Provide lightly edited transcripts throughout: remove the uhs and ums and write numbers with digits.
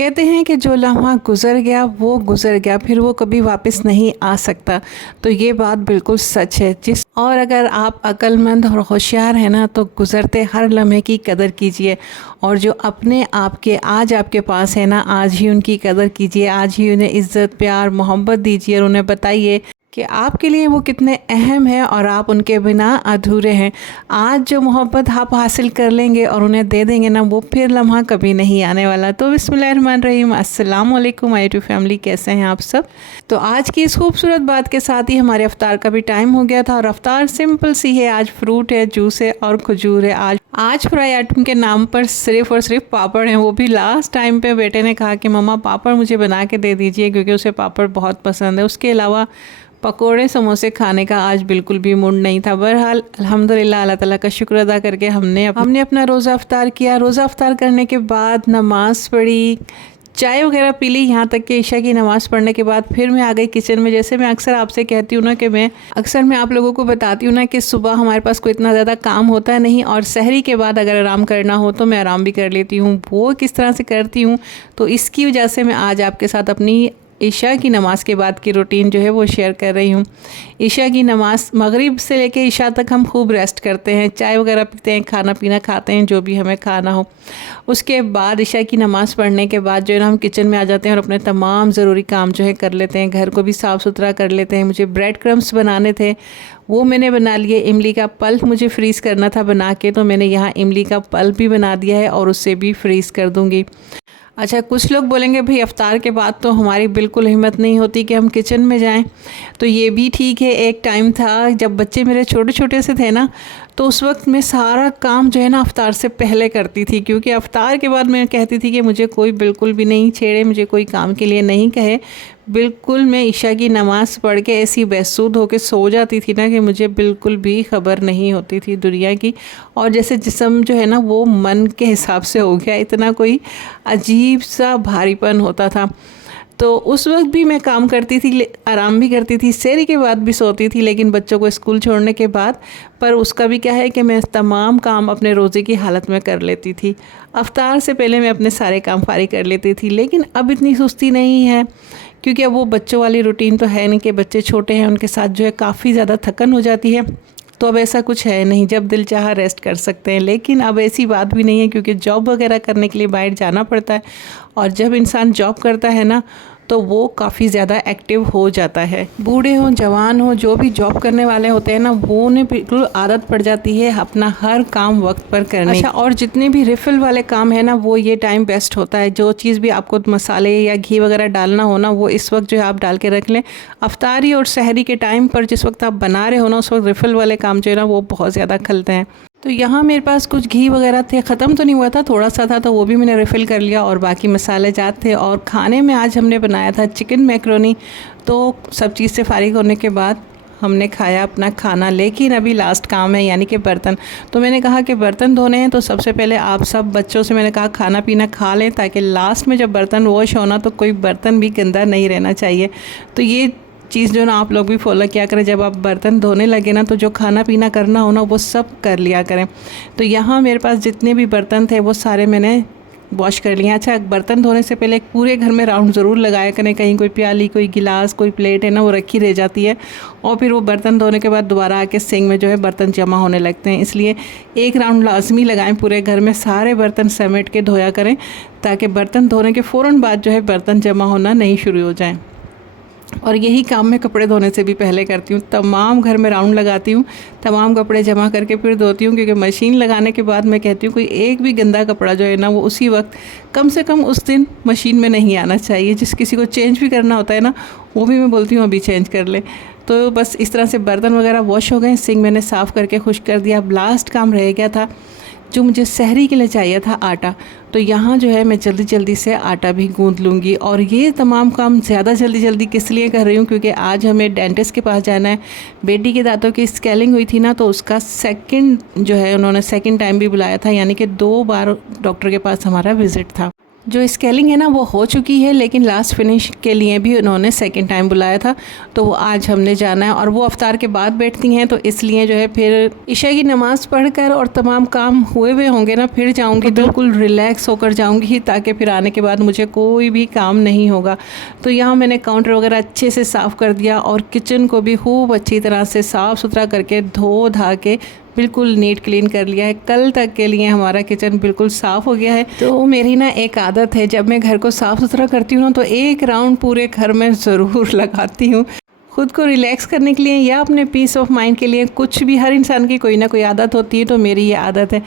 कहते हैं कि जो लम्हा गुज़र गया वो गुज़र गया, फिर वो कभी वापस नहीं आ सकता। तो ये बात बिल्कुल सच है। और अगर आप अक्लमंद और होशियार हैं ना, तो गुज़रते हर लम्हे की कदर कीजिए। और जो अपने आप के आज आपके पास है ना, आज ही उनकी कदर कीजिए, आज ही उन्हें इज़्ज़त प्यार मोहब्बत दीजिए और उन्हें बताइए कि आपके लिए वो कितने अहम हैं और आप उनके बिना अधूरे हैं। आज जो मोहब्बत आप हासिल कर लेंगे और उन्हें दे देंगे ना, वो फिर लम्हा कभी नहीं आने वाला। तो बिस्मिल्लाहिर्रहमानिर्रहीम, अस्सलाम वालेकुम माय यूट्यूब फैमिली, कैसे हैं आप सब। तो आज की इस खूबसूरत बात के साथ ही हमारे अफ्तार का भी टाइम हो गया था। और अफ्तार सिंपल सी है, आज फ्रूट है, जूस है और खजूर है। आज फ्राई आइटम के नाम पर सिर्फ और सिर्फ पापड़ हैं, वो भी लास्ट टाइम पे बेटे ने कहा कि मम्मा पापड़ मुझे बना के दे दीजिए, क्योंकि उसे पापड़ बहुत पसंद है। उसके अलावा पकोड़े समोसे खाने का आज बिल्कुल भी मूड नहीं था। बहरहाल अल्हम्दुलिल्लाह, अल्लाह ताला का शुक्र अदा करके हमने अपना रोज़ा अफ्तार किया। रोज़ा अफ्तार करने के बाद नमाज़ पढ़ी, चाय वगैरह पी ली, यहाँ तक कि ईशा की नमाज़ पढ़ने के बाद फिर मैं आ गई किचन में। जैसे मैं अक्सर आपसे कहती हूँ ना कि मैं आप लोगों को बताती हूँ ना कि सुबह हमारे पास कोई इतना ज़्यादा काम होता नहीं, और सहरी के बाद अगर आराम करना हो तो मैं आराम भी कर लेती हूँ। वो किस तरह से करती हूँ, तो इसकी वजह से मैं आज आपके साथ अपनी ईशा की नमाज़ के बाद की रूटीन जो है वो शेयर कर रही हूँ। ईशा की नमाज़ मगरिब से लेके ईशा तक हम खूब रेस्ट करते हैं, चाय वगैरह पीते हैं, खाना पीना खाते हैं, जो भी हमें खाना हो। उसके बाद ईशा की नमाज़ पढ़ने के बाद जो है ना, हम किचन में आ जाते हैं और अपने तमाम ज़रूरी काम जो है कर लेते हैं। घर को भी साफ़ सुथरा कर लेते हैं। मुझे ब्रेड क्रम्स बनाने थे, वो मैंने बना लिए। इमली का पल्प मुझे फ्रीज़ करना था बना के, तो मैंने यहाँ इमली का पल्प भी बना दिया है और उससे भी फ्रीज़ कर दूँगी। अच्छा, कुछ लोग बोलेंगे भाई अफ्तार के बाद तो हमारी बिल्कुल हिम्मत नहीं होती कि हम किचन में जाएं। तो ये भी ठीक है। एक टाइम था जब बच्चे मेरे छोटे छोटे से थे ना, तो उस वक्त मैं सारा काम जो है ना अफ्तार से पहले करती थी, क्योंकि अफ्तार के बाद मैं कहती थी कि मुझे कोई बिल्कुल भी नहीं छेड़े, मुझे कोई काम के लिए नहीं कहे। बिल्कुल मैं ईशा की नमाज़ पढ़ के ऐसी बेसुध होकर सो जाती थी ना कि मुझे बिल्कुल भी ख़बर नहीं होती थी दुनिया की। और जैसे जिस्म जो है ना वो मन के हिसाब से हो गया, इतना कोई अजीब सा भारीपन होता था। तो उस वक्त भी मैं काम करती थी, आराम भी करती थी, सहरी के बाद भी सोती थी, लेकिन बच्चों को स्कूल छोड़ने के बाद। पर उसका भी क्या है कि मैं तमाम काम अपने रोज़े की हालत में कर लेती थी। अफ्तार से पहले मैं अपने सारे काम फारिग कर लेती थी, लेकिन अब इतनी सुस्ती नहीं है, क्योंकि अब वो बच्चों वाली रूटीन तो है नहीं कि बच्चे छोटे हैं, उनके साथ जो है काफ़ी ज़्यादा थकन हो जाती है। तो अब ऐसा कुछ है नहीं, जब दिल चाहा रेस्ट कर सकते हैं। लेकिन अब ऐसी बात भी नहीं है, क्योंकि जॉब वगैरह करने के लिए बाहर जाना पड़ता है, और जब इंसान जॉब करता है ना तो वो काफ़ी ज़्यादा एक्टिव हो जाता है। बूढ़े हों जवान हों, जो भी जॉब करने वाले होते हैं ना, वो उन्हें बिल्कुल आदत पड़ जाती है अपना हर काम वक्त पर करने। अच्छा, और जितने भी रिफ़िल वाले काम है ना, वो ये टाइम बेस्ट होता है। जो चीज़ भी आपको मसाले या घी वगैरह डालना हो ना, वो इस वक्त जो है आप डाल के रख लें। अफ्तारी और सहरी के टाइम पर जिस वक्त आप बना रहे हो ना, उस वक्त रिफ़िल वाले काम जो है ना वो बहुत ज़्यादा खलते हैं। तो यहाँ मेरे पास कुछ घी वगैरह थे, ख़त्म तो नहीं हुआ था, थोड़ा सा था, तो वो भी मैंने रिफ़िल कर लिया। और बाकी मसाले जात थे। और खाने में आज हमने बनाया था चिकन मैकरोनी। तो सब चीज़ से फारिग होने के बाद हमने खाया अपना खाना। लेकिन अभी लास्ट काम है, यानी कि बर्तन। तो मैंने कहा कि बर्तन धोने हैं, तो सबसे पहले आप सब बच्चों से मैंने कहा खाना पीना खा लें, ताकि लास्ट में जब बर्तन वॉश होना तो कोई बर्तन भी गंदा नहीं रहना चाहिए। तो ये चीज़ जो ना आप लोग भी फॉलो किया करें, जब आप बर्तन धोने लगे ना, तो जो खाना पीना करना हो ना वो सब कर लिया करें। तो यहाँ मेरे पास जितने भी बर्तन थे वो सारे मैंने वॉश कर लिया। अच्छा, बर्तन धोने से पहले पूरे घर में राउंड ज़रूर लगाया करें, कहीं कोई प्याली, कोई गिलास, कोई प्लेट है ना वो रखी रह जाती है, और फिर वो बर्तन धोने के बाद दोबारा आके सिंक में जो है बर्तन जमा होने लगते हैं। इसलिए एक राउंड लाजमी लगाएं, पूरे घर में सारे बर्तन समेट के धोया करें, ताकि बर्तन धोने के फ़ौरन बाद जो है बर्तन जमा होना नहीं शुरू हो जाएँ। और यही काम मैं कपड़े धोने से भी पहले करती हूँ। तमाम घर में राउंड लगाती हूँ, तमाम कपड़े जमा करके फिर धोती हूँ, क्योंकि मशीन लगाने के बाद मैं कहती हूँ कोई एक भी गंदा कपड़ा जो है ना वो उसी वक्त, कम से कम उस दिन मशीन में नहीं आना चाहिए। जिस किसी को चेंज भी करना होता है ना, वो भी मैं बोलती हूँ अभी चेंज कर ले। तो बस इस तरह से बर्तन वगैरह वॉश हो गए, सिंक मैंने साफ़ करके खुश कर दिया। अब लास्ट काम रह गया था जो मुझे सहरी के लिए चाहिए था, आटा। तो यहाँ जो है मैं जल्दी जल्दी से आटा भी गूंद लूँगी। और ये तमाम काम ज़्यादा जल्दी किस लिए कर रही हूँ, क्योंकि आज हमें डेंटिस्ट के पास जाना है। बेटी के दांतों की स्केलिंग हुई थी ना, तो उसका सेकंड जो है उन्होंने सेकंड टाइम भी बुलाया था, यानी कि 2 बार डॉक्टर के पास हमारा विज़िट था। जो स्केलिंग है ना वो हो चुकी है, लेकिन लास्ट फिनिश के लिए भी उन्होंने सेकंड टाइम बुलाया था, तो वो आज हमने जाना है। और वो अफ्तार के बाद बैठती हैं, तो इसलिए जो है फिर ईशा की नमाज़ पढ़कर और तमाम काम हुए होंगे ना, फिर जाऊंगी, तो बिल्कुल रिलैक्स होकर जाऊंगी, ताकि फिर आने के बाद मुझे कोई भी काम नहीं होगा। तो यहाँ मैंने काउंटर वगैरह अच्छे से साफ़ कर दिया और किचन को भी खूब अच्छी तरह से साफ़ सुथरा करके धो धा के बिल्कुल नीट क्लीन कर लिया है। कल तक के लिए हमारा किचन बिल्कुल साफ़ हो गया है। तो मेरी ना एक आदत है, जब मैं घर को साफ़ सुथरा करती हूँ ना, तो एक राउंड पूरे घर में ज़रूर लगाती हूँ, खुद को रिलैक्स करने के लिए या अपने पीस ऑफ माइंड के लिए। कुछ भी, हर इंसान की कोई ना कोई आदत होती है, तो मेरी ये आदत है।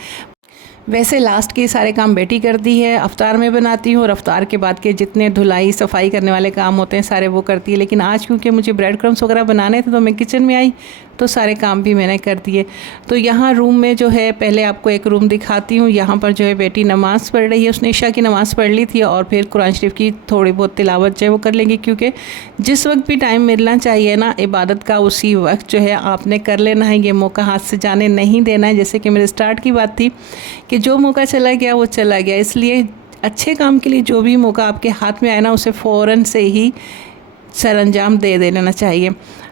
वैसे लास्ट के सारे काम बेटी करती है, अफ्तार में बनाती हूँ, और अफ्तार के बाद के जितने धुलाई सफाई करने वाले काम होते हैं सारे वो करती है। लेकिन आज क्योंकि मुझे ब्रेड क्रम्स वगैरह बनाने थे, तो मैं किचन में आई, तो सारे काम भी मैंने कर दिए। तो यहाँ रूम में जो है, पहले आपको एक रूम दिखाती हूँ। यहाँ पर जो है बेटी नमाज़ पढ़ रही है, उसने ईशा की नमाज़ पढ़ ली थी, और फिर कुरान शरीफ की थोड़ी बहुत तिलावत जो है वो कर लेंगी, क्योंकि जिस वक्त भी टाइम मिलना चाहिए ना इबादत का, उसी वक्त जो है आपने कर लेना है। ये मौका हाथ से जाने नहीं देना है। जैसे कि मेरे स्टार्ट की बात थी कि जो मौका चला गया वो चला गया, इसलिए अच्छे काम के लिए जो भी मौका आपके हाथ में आए ना, उसे फ़ौरन से ही सरअंजाम दे देना चाहिए।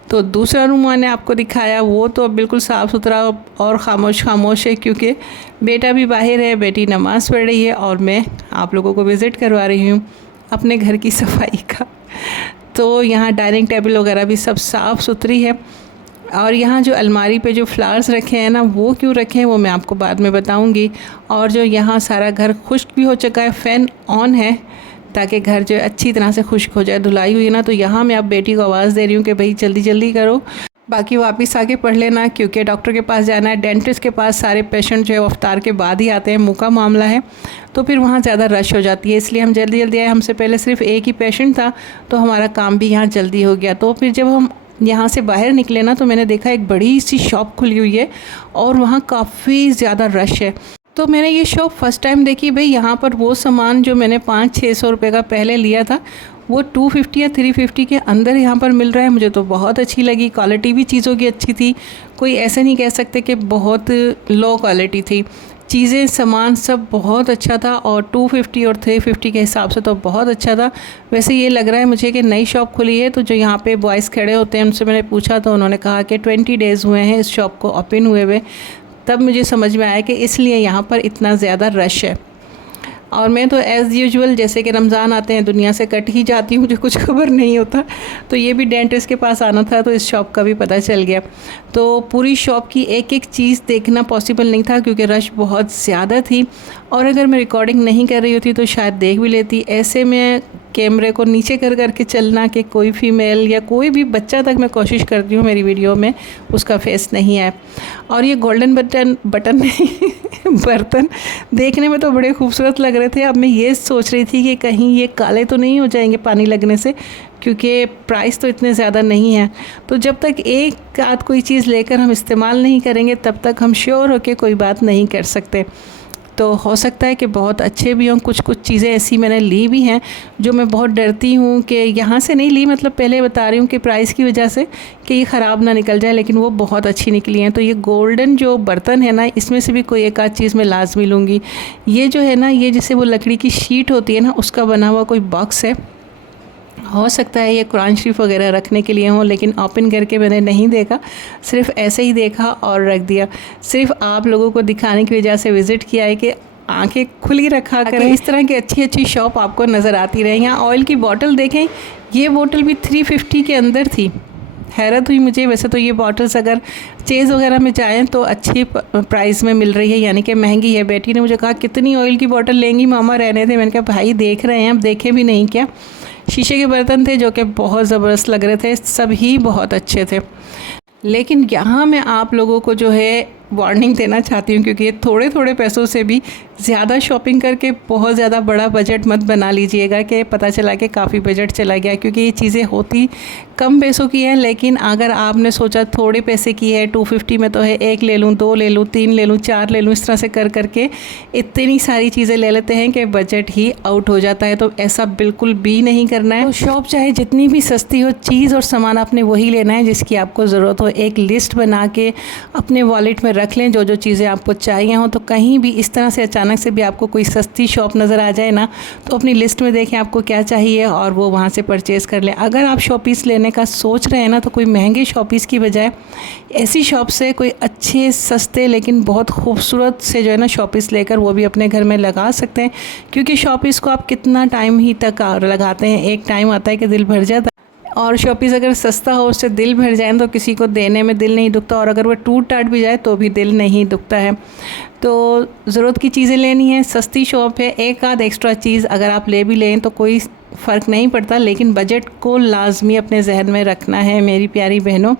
तो दूसरा रूम मैंने आपको दिखाया, वो तो बिल्कुल साफ़ सुथरा और खामोश है, क्योंकि बेटा भी बाहर है, बेटी नमाज़ पढ़ रही है, और मैं आप लोगों को विज़िट करवा रही हूँ अपने घर की सफाई का। तो यहाँ डाइनिंग टेबल वगैरह भी सब साफ़ सुथरी है। और यहाँ जो अलमारी पे जो फ्लावर्स रखे हैं ना, वो क्यों रखे हैं वो मैं आपको बाद में बताऊँगी। और जो यहाँ सारा घर खुश्क भी हो चुका है, फ़ैन ऑन है, ताकि घर जो है अच्छी तरह से खुश्क हो जाए। धुलाई हुई ना, तो यहाँ मैं अब बेटी को आवाज़ दे रही हूँ कि भाई जल्दी जल्दी करो, बाकी वापस आके पढ़ लेना, क्योंकि डॉक्टर के पास जाना है। डेंटिस्ट के पास सारे पेशेंट जो है अफ्तार के बाद ही आते हैं, मुँह का मामला है, तो फिर वहाँ ज़्यादा रश हो जाती है, इसलिए हम जल्दी जल्दी आए। हमसे पहले सिर्फ एक ही पेशेंट था, तो हमारा काम भी यहाँ जल्दी हो गया। तो फिर जब हम यहाँ से बाहर निकले ना, तो मैंने देखा एक बड़ी सी शॉप खुली हुई है, और वहाँ काफ़ी ज़्यादा रश है। तो मैंने ये शॉप फर्स्ट टाइम देखी। भाई यहाँ पर वो सामान जो मैंने 500-600 रुपये का पहले लिया था, वो 250 या 350 के अंदर यहाँ पर मिल रहा है। मुझे तो बहुत अच्छी लगी, क्वालिटी भी चीज़ों की अच्छी थी, कोई ऐसे नहीं कह सकते कि बहुत लो क्वालिटी थी। चीज़ें सामान सब बहुत अच्छा था, और 250 और 350 के हिसाब से तो बहुत अच्छा था। वैसे ये लग रहा है मुझे कि नई शॉप खुली है। तो जो यहाँ पे बॉयज़ खड़े होते हैं, उनसे मैंने पूछा, तो उन्होंने कहा कि 20 डेज़ हुए हैं इस शॉप को ओपन हुए हुए। तब मुझे समझ में आया कि इसलिए यहाँ पर इतना ज़्यादा रश है। और मैं तो एज़ यूजुअल जैसे कि रमज़ान आते हैं दुनिया से कट ही जाती हूँ, मुझे कुछ खबर नहीं होता। तो ये भी डेंटिस्ट के पास आना था, तो इस शॉप का भी पता चल गया। तो पूरी शॉप की एक एक चीज़ देखना पॉसिबल नहीं था, क्योंकि रश बहुत ज़्यादा थी, और अगर मैं रिकॉर्डिंग नहीं कर रही होती तो शायद देख भी लेती। ऐसे में कैमरे को नीचे कर करके चलना कि कोई फीमेल या कोई भी बच्चा तक मैं कोशिश करती हूँ मेरी वीडियो में उसका फेस नहीं आए। और ये गोल्डन बटन नहीं बर्तन देखने में तो बड़े खूबसूरत लग रहे थे। अब मैं ये सोच रही थी कि कहीं ये काले तो नहीं हो जाएंगे पानी लगने से, क्योंकि प्राइस तो इतने ज़्यादा नहीं है। तो जब तक एक आध कोई चीज़ लेकर हम इस्तेमाल नहीं करेंगे, तब तक हम श्योर होकर कोई बात नहीं कर सकते। तो हो सकता है कि बहुत अच्छे भी हों। कुछ चीज़ें ऐसी मैंने ली भी हैं जो मैं बहुत डरती हूँ कि यहाँ से नहीं ली, मतलब पहले बता रही हूँ कि प्राइस की वजह से कि ये ख़राब ना निकल जाए, लेकिन वो बहुत अच्छी निकली हैं। तो ये गोल्डन जो बर्तन है ना, इसमें से भी कोई एक आध चीज़ मैं लाजमी लूँगी। ये जो है ना, ये जैसे वो लकड़ी की शीट होती है ना, उसका बना हुआ कोई बॉक्स है। हो सकता है ये कुरान शरीफ वगैरह रखने के लिए हो, लेकिन ओपन करके मैंने नहीं देखा, सिर्फ ऐसे ही देखा और रख दिया। सिर्फ आप लोगों को दिखाने की वजह से विज़िट किया है कि आंखें खुली रखा करें, इस तरह की अच्छी अच्छी शॉप आपको नज़र आती रहे। यहाँ ऑयल की बोतल देखें, ये बोतल भी 350 के अंदर थी। हैरत हुई मुझे। वैसे तो ये बॉटल्स अगर चेज़ वगैरह में जाएँ तो अच्छी प्राइस में मिल रही है, यानी कि महंगी है। बेटी ने मुझे कहा कितनी ऑयल की बोतल लेंगी मामा, रहने थे। मैंने कहा भाई देख रहे हैं, अब देखे भी नहीं क्या। शीशे के बर्तन थे जो कि बहुत ज़बरदस्त लग रहे थे, सभी बहुत अच्छे थे। लेकिन यहाँ मैं आप लोगों को जो है वार्निंग देना चाहती हूँ, क्योंकि ये थोड़े थोड़े पैसों से भी ज़्यादा शॉपिंग करके बहुत ज़्यादा बड़ा बजट मत बना लीजिएगा कि पता चला कि काफ़ी बजट चला गया। क्योंकि ये चीज़ें होती कम पैसों की हैं, लेकिन अगर आपने सोचा थोड़े पैसे की है, 250 में तो है, 1 ले लूँ, 2 ले लूँ, 3 ले लूँ, 4 ले लूँ, इस तरह से कर करके इतनी सारी चीज़ें ले लेते हैं कि बजट ही आउट हो जाता है। तो ऐसा बिल्कुल भी नहीं करना है। तो शॉप चाहे जितनी भी सस्ती हो, चीज़ और सामान आपने वही लेना है जिसकी आपको ज़रूरत हो। एक लिस्ट बना के अपने वॉलेट में रख लें जो जो चीज़ें आपको चाहिए हों। तो कहीं भी इस तरह से अचानक से भी आपको कोई सस्ती शॉप नज़र आ जाए ना, तो अपनी लिस्ट में देखें आपको क्या चाहिए और वो वहाँ से परचेज़ कर लें। अगर आप शॉपीस लेने का सोच रहे हैं ना, तो कोई महंगे शॉपीस की बजाय ऐसी शॉप से कोई अच्छे सस्ते लेकिन बहुत खूबसूरत से जो है ना शॉपीस लेकर वो भी अपने घर में लगा सकते हैं। क्योंकि शॉपीस को आप कितना टाइम ही तक लगाते हैं, एक टाइम आता है कि दिल भर जाता है। और शॉपीस अगर सस्ता हो, उससे दिल भर जाए तो किसी को देने में दिल नहीं दुखता, और अगर वो टूट टाट भी जाए तो भी दिल नहीं दुखता है। तो ज़रूरत की चीज़ें लेनी है, सस्ती शॉप है, एक आध एक्स्ट्रा चीज़ अगर आप ले भी लें तो कोई फ़र्क नहीं पड़ता, लेकिन बजट को लाजमी अपने जहन में रखना है मेरी प्यारी बहनों,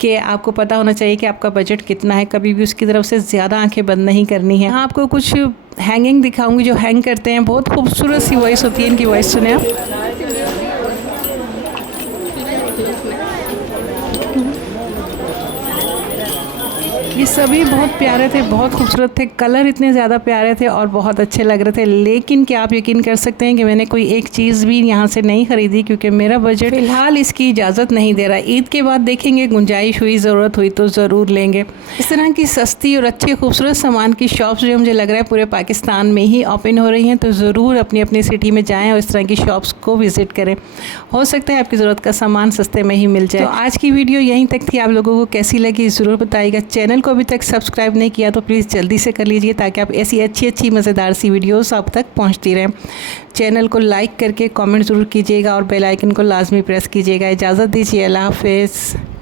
कि आपको पता होना चाहिए कि आपका बजट कितना है। कभी भी उसकी तरफ से ज़्यादा आंखें बंद नहीं करनी है। हाँ, आपको कुछ हैंगिंग दिखाऊंगी जो हैंग करते हैं, बहुत खूबसूरत सी वॉइस होती है इनकी, वॉइस सुने आप। ये सभी बहुत प्यारे थे, बहुत खूबसूरत थे, कलर इतने ज़्यादा प्यारे थे और बहुत अच्छे लग रहे थे। लेकिन क्या आप यकीन कर सकते हैं कि मैंने कोई एक चीज़ भी यहाँ से नहीं ख़रीदी, क्योंकि मेरा बजट फ़िलहाल इसकी इजाज़त नहीं दे रहा। ईद के बाद देखेंगे, गुंजाइश हुई, ज़रूरत हुई तो ज़रूर लेंगे। इस तरह की सस्ती और अच्छे खूबसूरत सामान की शॉप्स जो मुझे लग रहा है पूरे पाकिस्तान में ही ओपन हो रही हैं, तो ज़रूर अपनी अपनी सिटी में जाएँ और इस तरह की शॉप्स को विज़िट करें। हो सकता है आपकी ज़रूरत का सामान सस्ते में ही मिल जाए। तो आज की वीडियो यहीं तक थी। आप लोगों को कैसी लगी ज़रूर बताइएगा। चैनल को अभी तक सब्सक्राइब नहीं किया तो प्लीज़ जल्दी से कर लीजिए, ताकि आप ऐसी अच्छी अच्छी मज़ेदार सी वीडियोस आप तक पहुंचती रहें। चैनल को लाइक करके कमेंट ज़रूर कीजिएगा और बेल आइकन को लाजमी प्रेस कीजिएगा। इजाज़त दीजिए, अल्लाह हाफ़िज़।